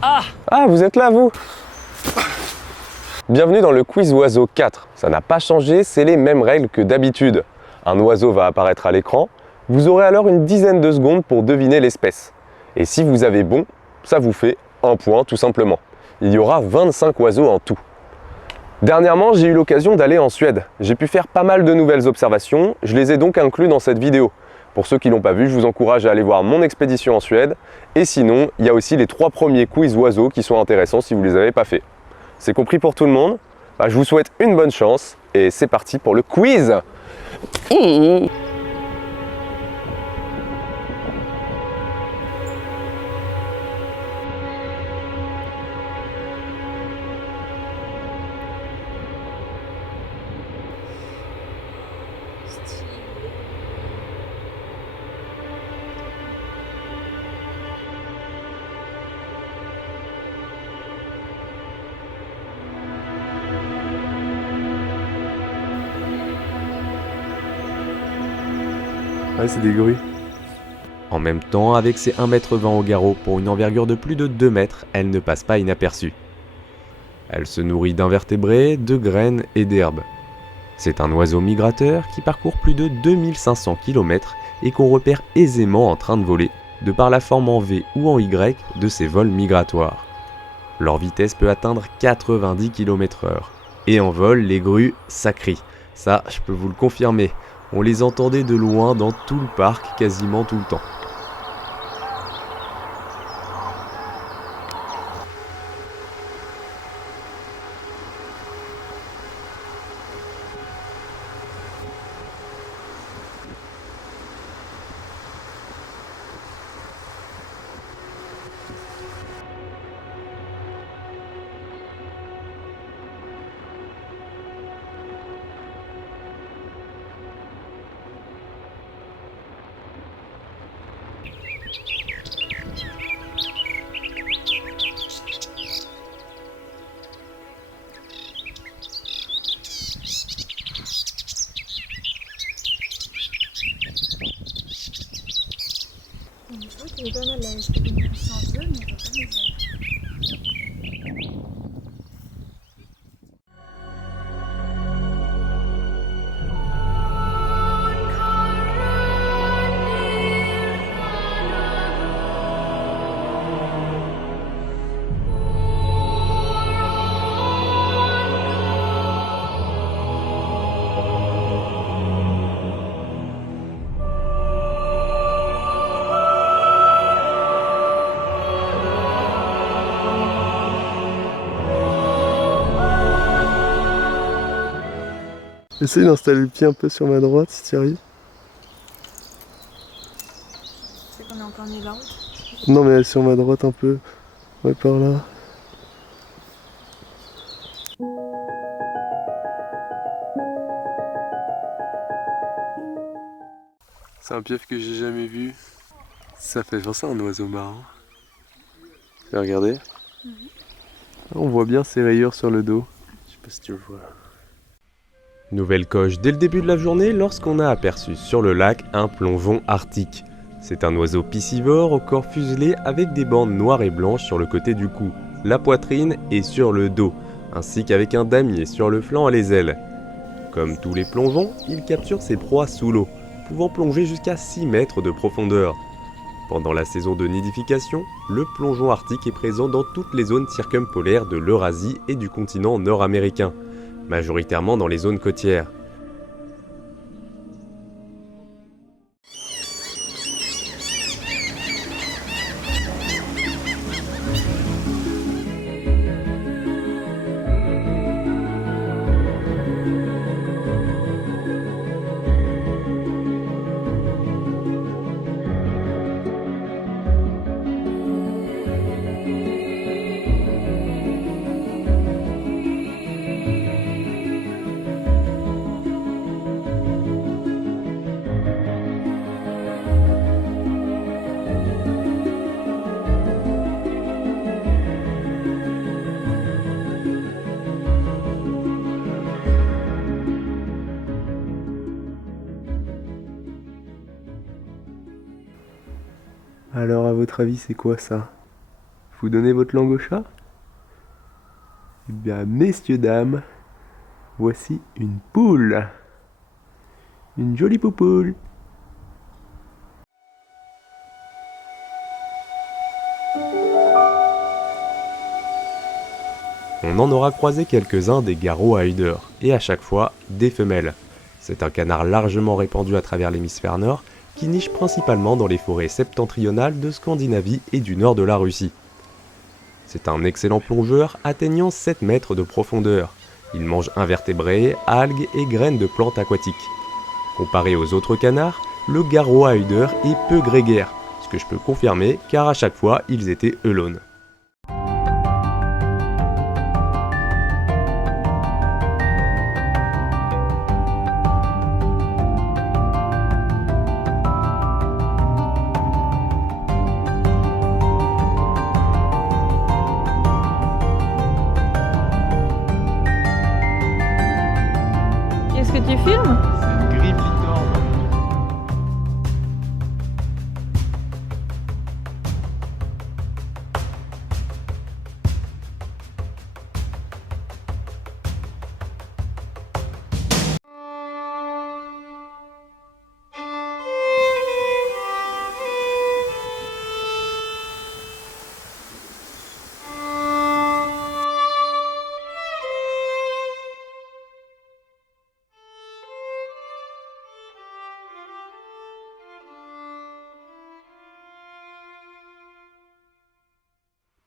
Ah, vous êtes là, vous? Bienvenue dans le quiz oiseau 4. Ça n'a pas changé, c'est les mêmes règles que d'habitude. Un oiseau va apparaître à l'écran. Vous aurez alors une dizaine de secondes pour deviner l'espèce. Et si vous avez bon, ça vous fait un point tout simplement. Il y aura 25 oiseaux en tout. Dernièrement, j'ai eu l'occasion d'aller en Suède. J'ai pu faire pas mal de nouvelles observations, je les ai donc inclus dans cette vidéo. Pour ceux qui ne l'ont pas vu, je vous encourage à aller voir mon expédition en Suède. Et sinon, il y a aussi les 3 premiers quiz oiseaux qui sont intéressants si vous ne les avez pas fait. C'est compris pour tout le monde? Je vous souhaite une bonne chance et c'est parti pour le quiz. Ouais, c'est des grues. En même temps, avec ses 1,20 m au garrot pour une envergure de plus de 2 mètres, elle ne passe pas inaperçue. Elle se nourrit d'invertébrés, de graines et d'herbes. C'est un oiseau migrateur qui parcourt plus de 2500 km et qu'on repère aisément en train de voler, de par la forme en V ou en Y de ses vols migratoires. Leur vitesse peut atteindre 90 km/h. Et en vol, les grues, ça crie. Ça, je peux vous le confirmer. On les entendait de loin dans tout le parc quasiment tout le temps. Je trouve qu'il est pas mal là, je peux le pousser un peu, mais je vois pas les ailes. Essaye d'installer le pied un peu sur ma droite si tu y arrives. C'est qu'on est en plein milieu de la route. Non mais sur ma droite un peu. Ouais, par là. C'est un piège que j'ai jamais vu. Ça fait penser à un oiseau marin. Tu vas regarder? On voit bien ses rayures sur le dos. Je sais pas si tu le vois. Nouvelle coche dès le début de la journée lorsqu'on a aperçu sur le lac un plongeon arctique. C'est un oiseau piscivore au corps fuselé avec des bandes noires et blanches sur le côté du cou, la poitrine et sur le dos, ainsi qu'avec un damier sur le flanc et les ailes. Comme tous les plongeons, il capture ses proies sous l'eau, pouvant plonger jusqu'à 6 mètres de profondeur. Pendant la saison de nidification, le plongeon arctique est présent dans toutes les zones circumpolaires de l'Eurasie et du continent nord-américain, majoritairement dans les zones côtières. Alors à votre avis c'est quoi ça? Vous donnez votre langue au chat? Eh bien, messieurs, dames, voici une poule. Une jolie poupoule. On en aura croisé quelques-uns des garrots à Hyder, et à chaque fois, des femelles. C'est un canard largement répandu à travers l'hémisphère nord, qui niche principalement dans les forêts septentrionales de Scandinavie et du nord de la Russie. C'est un excellent plongeur atteignant 7 mètres de profondeur. Il mange invertébrés, algues et graines de plantes aquatiques. Comparé aux autres canards, le garrot à Hyder est peu grégaire, ce que je peux confirmer car à chaque fois ils étaient alone. Qu'est-ce que tu filmes? C'est une grippe licorne.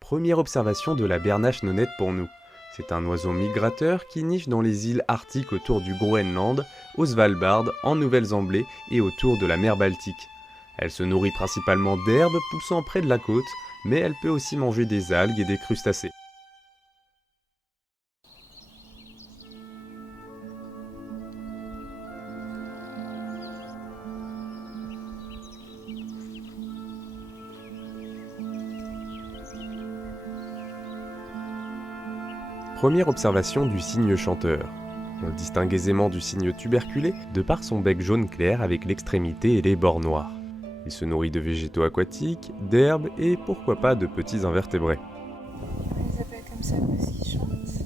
Première observation de la bernache nonnette pour nous. C'est un oiseau migrateur qui niche dans les îles arctiques autour du Groenland, au Svalbard, en Nouvelle-Zambie et autour de la mer Baltique. Elle se nourrit principalement d'herbes poussant près de la côte, mais elle peut aussi manger des algues et des crustacés. Première observation du cygne chanteur. On le distingue aisément du cygne tuberculé de par son bec jaune clair avec l'extrémité et les bords noirs. Il se nourrit de végétaux aquatiques, d'herbes et pourquoi pas de petits invertébrés. On les appelle comme ça parce qu'ils chantent.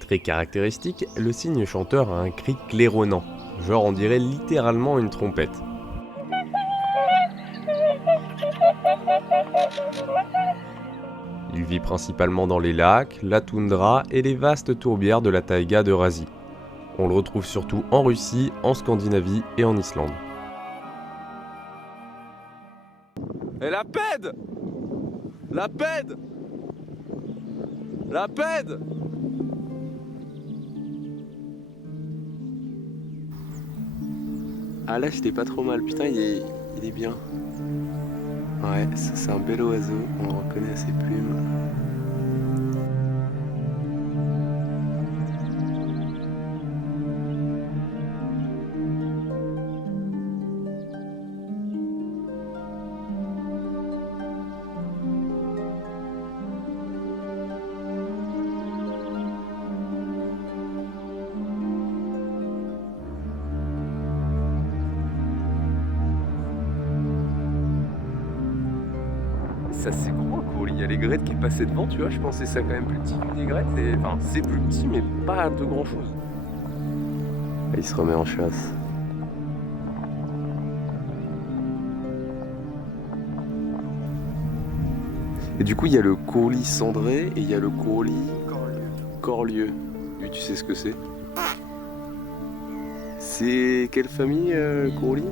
Très caractéristique, le cygne chanteur a un cri claironnant, genre on dirait littéralement une trompette. Il vit principalement dans les lacs, la toundra et les vastes tourbières de la taïga d'Eurasie. On le retrouve surtout en Russie, en Scandinavie et en Islande. Et la pède! La pède! La pède! Ah là, j'étais pas trop mal. Putain, il est bien. Ouais, c'est un bel oiseau. On le reconnaît à ses plumes. Ça c'est gros cool, il y a l'aigrette qui est passée devant, tu vois, je pensais ça quand même plus petit qu'une aigrette, enfin c'est plus petit mais pas de grand chose. Et il se remet en chasse. Et du coup, il y a le courlis cendré et il y a le courlis corlieu. Lui, tu sais ce que c'est? C'est quelle famille, courlis?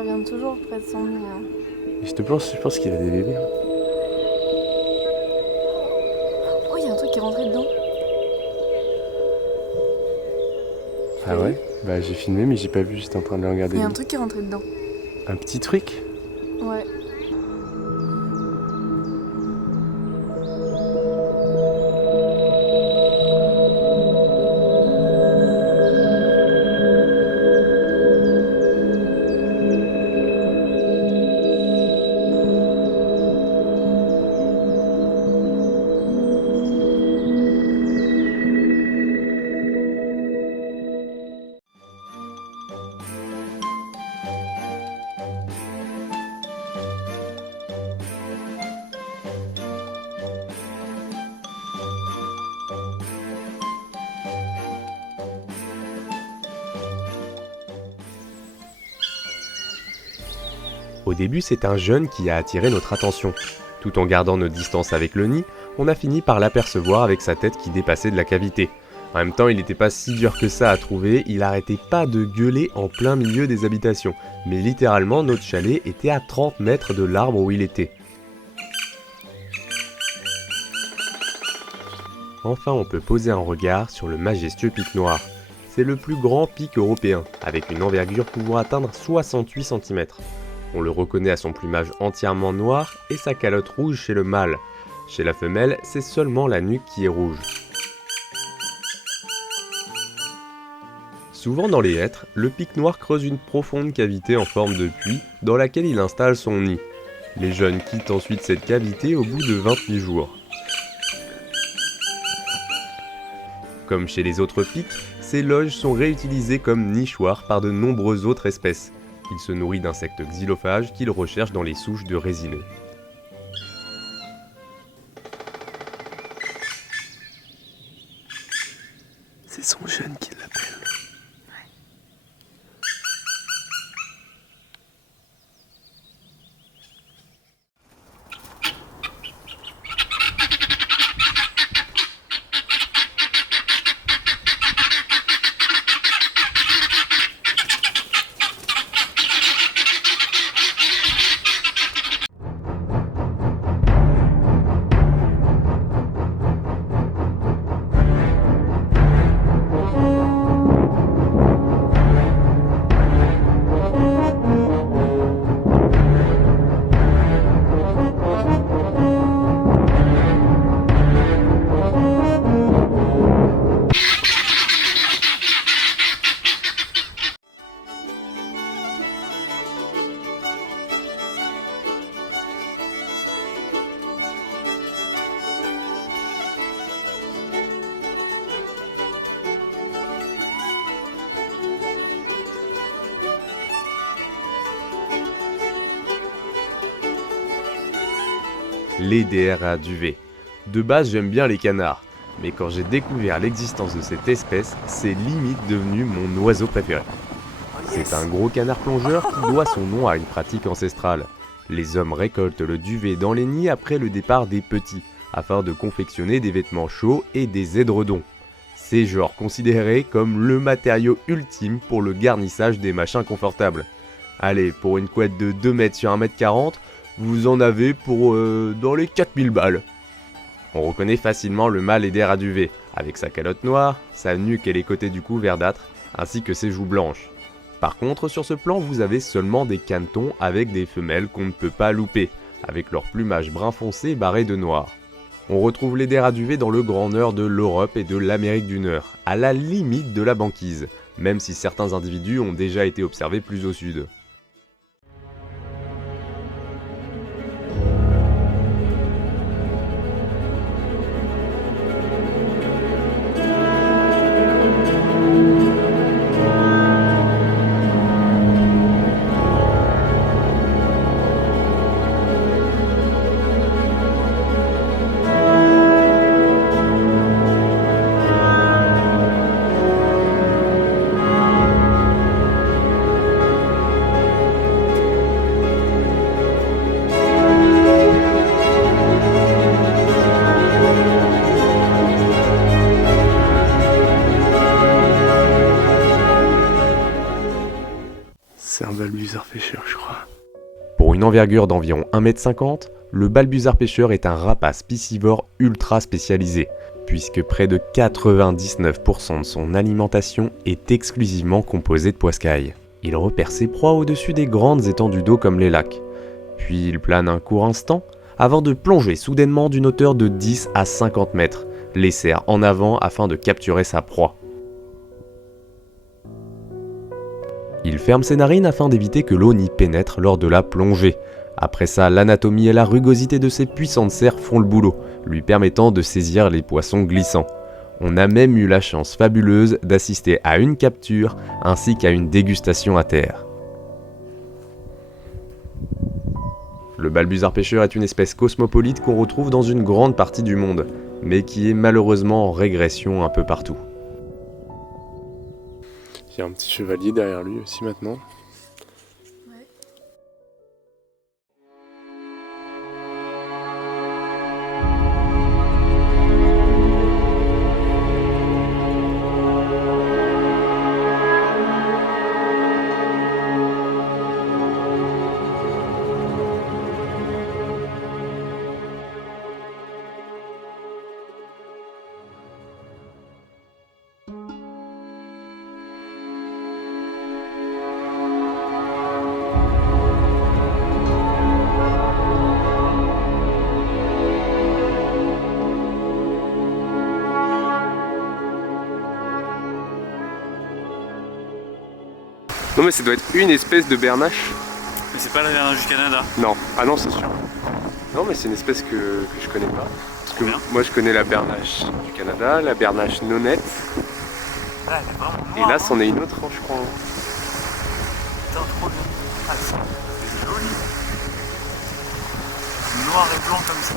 revient toujours près de son nid. Hein. Et je pense qu'il a des bébés. Hein. Oh, il y a un truc qui est rentré dedans. Ah ouais? Bah j'ai filmé mais j'ai pas vu, j'étais en train de le regarder. Il y a un truc qui est rentré dedans. Un petit truc? Ouais. Au début, c'est un jeune qui a attiré notre attention. Tout en gardant nos distances avec le nid, on a fini par l'apercevoir avec sa tête qui dépassait de la cavité. En même temps, il n'était pas si dur que ça à trouver, il arrêtait pas de gueuler en plein milieu des habitations. Mais littéralement, notre chalet était à 30 mètres de l'arbre où il était. Enfin, on peut poser un regard sur le majestueux pic noir. C'est le plus grand pic européen, avec une envergure pouvant atteindre 68 cm. On le reconnaît à son plumage entièrement noir et sa calotte rouge chez le mâle. Chez la femelle, c'est seulement la nuque qui est rouge. Souvent dans les hêtres, le pic noir creuse une profonde cavité en forme de puits dans laquelle il installe son nid. Les jeunes quittent ensuite cette cavité au bout de 28 jours. Comme chez les autres pics, ces loges sont réutilisées comme nichoirs par de nombreuses autres espèces. Il se nourrit d'insectes xylophages qu'il recherche dans les souches de résineux. C'est son jeune qui l'appelle. Les DRA duvet. De base, j'aime bien les canards, mais quand j'ai découvert l'existence de cette espèce, c'est limite devenu mon oiseau préféré. C'est un gros canard plongeur qui doit son nom à une pratique ancestrale. Les hommes récoltent le duvet dans les nids après le départ des petits, afin de confectionner des vêtements chauds et des édredons. C'est genre considéré comme le matériau ultime pour le garnissage des machins confortables. Allez, pour une couette de 2 mètres sur 1m40, vous en avez pour dans les 4000 balles. On reconnaît facilement le mâle Eider à duvet, avec sa calotte noire, sa nuque et les côtés du cou verdâtres, ainsi que ses joues blanches. Par contre, sur ce plan, vous avez seulement des canetons avec des femelles qu'on ne peut pas louper, avec leur plumage brun foncé barré de noir. On retrouve l'Eider à duvet dans le grand nord de l'Europe et de l'Amérique du Nord, à la limite de la banquise, même si certains individus ont déjà été observés plus au sud. balbuzard pêcheur, je crois. Pour une envergure d'environ 1,50 m, le balbuzard pêcheur est un rapace piscivore ultra spécialisé, puisque près de 99% de son alimentation est exclusivement composée de poiscaille. Il repère ses proies au-dessus des grandes étendues d'eau comme les lacs. Puis il plane un court instant, avant de plonger soudainement d'une hauteur de 10 à 50 mètres, les serres en avant afin de capturer sa proie. Il ferme ses narines afin d'éviter que l'eau n'y pénètre lors de la plongée. Après ça, l'anatomie et la rugosité de ses puissantes serres font le boulot, lui permettant de saisir les poissons glissants. On a même eu la chance fabuleuse d'assister à une capture ainsi qu'à une dégustation à terre. Le balbuzard pêcheur est une espèce cosmopolite qu'on retrouve dans une grande partie du monde, mais qui est malheureusement en régression un peu partout. Il y a un petit chevalier derrière lui aussi maintenant. Ouais. Non mais ça doit être une espèce de bernache. Mais c'est pas la bernache du Canada. Non, ah non c'est sûr. Non mais c'est une espèce que je connais pas. Parce que Bien. moi je connais la bernache du Canada, la bernache nonnette. Là, elle est vraiment Et noire. là c'en est une autre je crois. Putain, trop bien. Ah, c'est joli. Noir et blanc comme ça.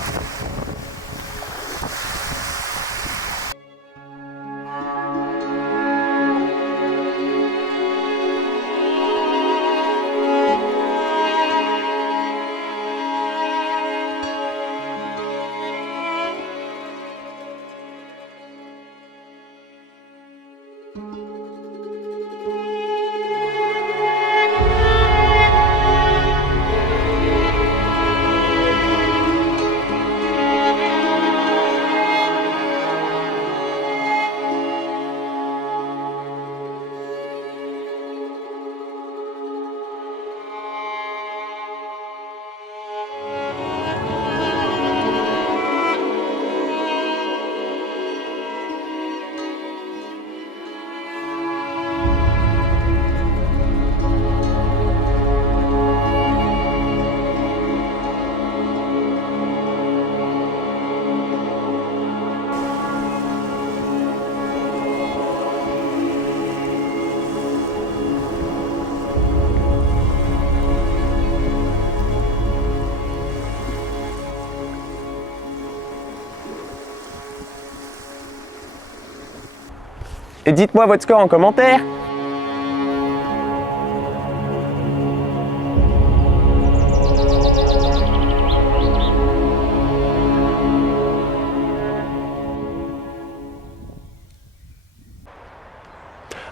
Et dites-moi votre score en commentaire.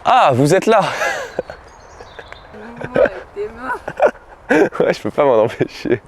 Ah, vous êtes là. Ouais, t'es mort. Ouais, je peux pas m'en empêcher.